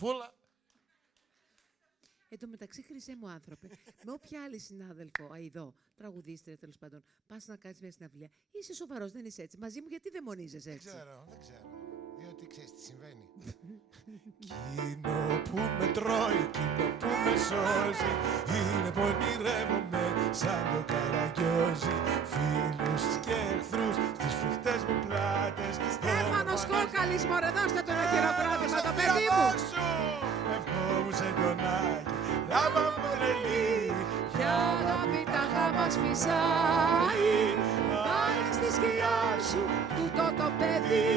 Φούλα. Εν τω μεταξύ, χρυσέ μου άνθρωπε, με όποια άλλη συνάδελφο, αηδό, τραγουδίστρια τέλος πάντων, πας να κάνεις μια συναυλία, είσαι σοβαρός, δεν είσαι έτσι. Μαζί μου, γιατί δαιμονίζεσαι έτσι? Δεν ξέρω. Διότι ξέρεις τι συμβαίνει. Εκείνο που με τρώει, εκείνο που με σώζει, είναι που ονειρεύομαι σαν το Καραγκιόζη. Φίλους και εχθρούς στις φρικτές μου πλάτες. Στέφανος Κόκαλης, μωρέ, δώστε τον χειροκρότημα, το παιδί μου! Ευχόμουν σε τονάκι, λάμπα μου τρελή, Ποια αγάπη τα χάμας φυσάει, πάει στη σκιά σου τούτο το παιδί,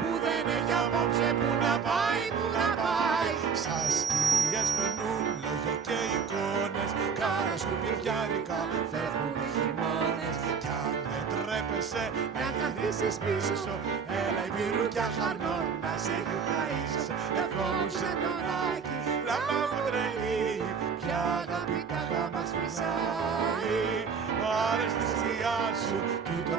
που δεν έχει απόψε που να πάει, που να πάει. Σαν σκιές περνούν λόγια και εικόνες, κάρα σκουπιδιάρικα φεύγουν οι χειμώνες. Κι αν δεν τρέπεσαι να καθίσεις πίσω, έλα η πυρούκια χαρνών να σε γιουχαίσω. Ευχόμουν σε τονάκι, λάμπα μου τρελή, ποια αγάπη τα γάμας φυσάει. Πάρε στη σκιά σου τούτο